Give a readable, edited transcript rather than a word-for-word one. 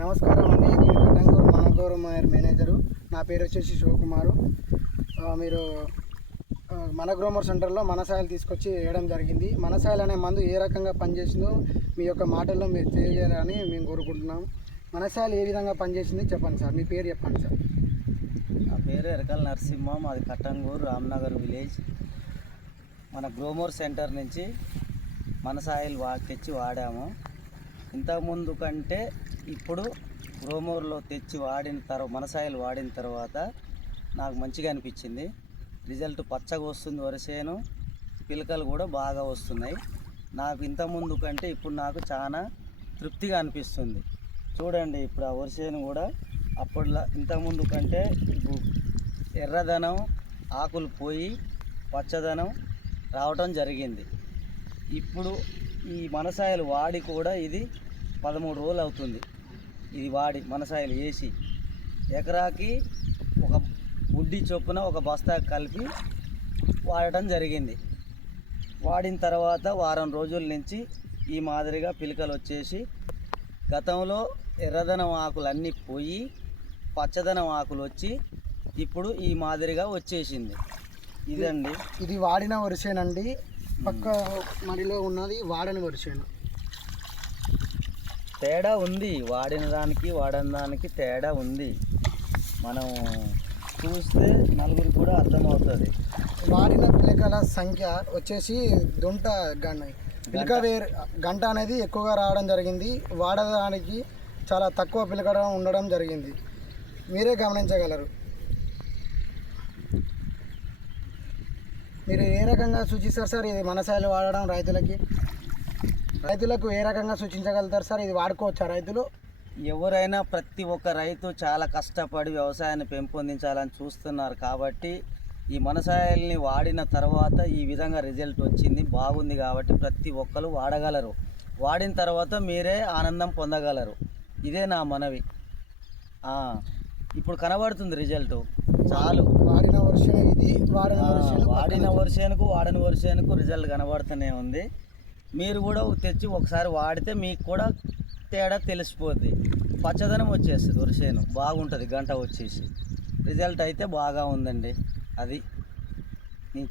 నమస్కారం అండి. నేను కటంగూరు మనగూరు మేనేజరు. నా పేరు వచ్చేసి శివకుమారు. మీరు మన గ్రోమర్ సెంటర్లో మనసాయిలు తీసుకొచ్చి వేయడం జరిగింది. మనసాయిల్ అనే మందు ఏ రకంగా పనిచేసిందో మీ యొక్క మాటల్లో మీరు తెలియజేయాలని మేము కోరుకుంటున్నాం. మనసాయిల్ ఏ విధంగా పనిచేసింది చెప్పండి సార్. మీ పేరు చెప్పండి సార్. నా పేరు ఎరకల్ నరసింహ, మాది కట్టంగూరు రామ్నగర్ విలేజ్. మన గ్రోమోర్ సెంటర్ నుంచి మనసాయిల్ తెచ్చి వాడాము. ఇంతకుముందు కంటే ఇప్పుడు గ్రోమోర్లో తెచ్చి మనసాయిల్ వాడిన తర్వాత నాకు మంచిగా అనిపించింది. రిజల్ట్ పచ్చగా వస్తుంది, వరిసేను పిలకలు కూడా బాగా వస్తున్నాయి. నాకు ఇంతకుముందు కంటే ఇప్పుడు నాకు చాలా తృప్తిగా అనిపిస్తుంది. చూడండి, ఇప్పుడు ఆ వరిసేను కూడా అప్పట్లో ఇంతకుముందు కంటే ఇప్పుడు ఎర్రదనం ఆకులు పోయి పచ్చదనం రావటం జరిగింది. ఇప్పుడు ఈ మనసాయిలు వాడి కూడా ఇది 13 రోజులు అవుతుంది. ఇది వాడి మనసాయిలు వేసి ఎకరాకి ఒక గుడ్డి చొప్పున ఒక బస్తా కలిపి వాడటం జరిగింది. వాడిన తర్వాత వారం రోజుల నుంచి ఈ మాదిరిగా పిలకలు వచ్చేసి గతంలో ఎర్రదనం ఆకులు అన్నీ పోయి పచ్చదనం ఆకులు వచ్చి ఇప్పుడు ఈ మాదిరిగా వచ్చేసింది. ఇదండి, ఇది వాడిన వరిసేనండి. పక్క మడిలో ఉన్నది వాడని వరిసేను. తేడా ఉంది, వాడిన దానికి తేడా ఉంది. మనం చూస్తే నలుగురికి కూడా అర్థమవుతుంది. వాడిన పిలకల సంఖ్య వచ్చేసి పిలక గంట అనేది ఎక్కువగా రావడం జరిగింది. వాడడానికి చాలా తక్కువ పిలకడం ఉండడం జరిగింది. మీరే గమనించగలరు. మీరు ఏ రకంగా సూచిస్తారు సార్ ఇది మనసాయిలు వాడడం రైతులకు ఏ రకంగా సూచించగలుగుతారు సార్? ఇది వాడుకోవచ్చా రైతులు? ఎవరైనా ప్రతి ఒక్క రైతు చాలా కష్టపడి వ్యవసాయాన్ని పెంపొందించాలని చూస్తున్నారు కాబట్టి ఈ మనసాయిల్ని వాడిన తర్వాత ఈ విధంగా రిజల్ట్ వచ్చింది, బాగుంది కాబట్టి ప్రతి ఒక్కరు వాడగలరు. వాడిన తర్వాత మీరే ఆనందం పొందగలరు. ఇదే నా మనవి. ఇప్పుడు కనబడుతుంది రిజల్ట్. చాలు, వాడిన వర్షం ఇది, వాడిన వాడని వర్షానికి రిజల్ట్ కనబడుతూనే ఉంది. మీరు కూడా తెచ్చి ఒకసారి వాడితే మీకు కూడా తేడా తెలిసిపోద్ది. పచ్చదనం వచ్చేస్తుంది, వరిసేను బాగుంటుంది, గంట వచ్చేసి రిజల్ట్ అయితే బాగా ఉందండి. అది నేను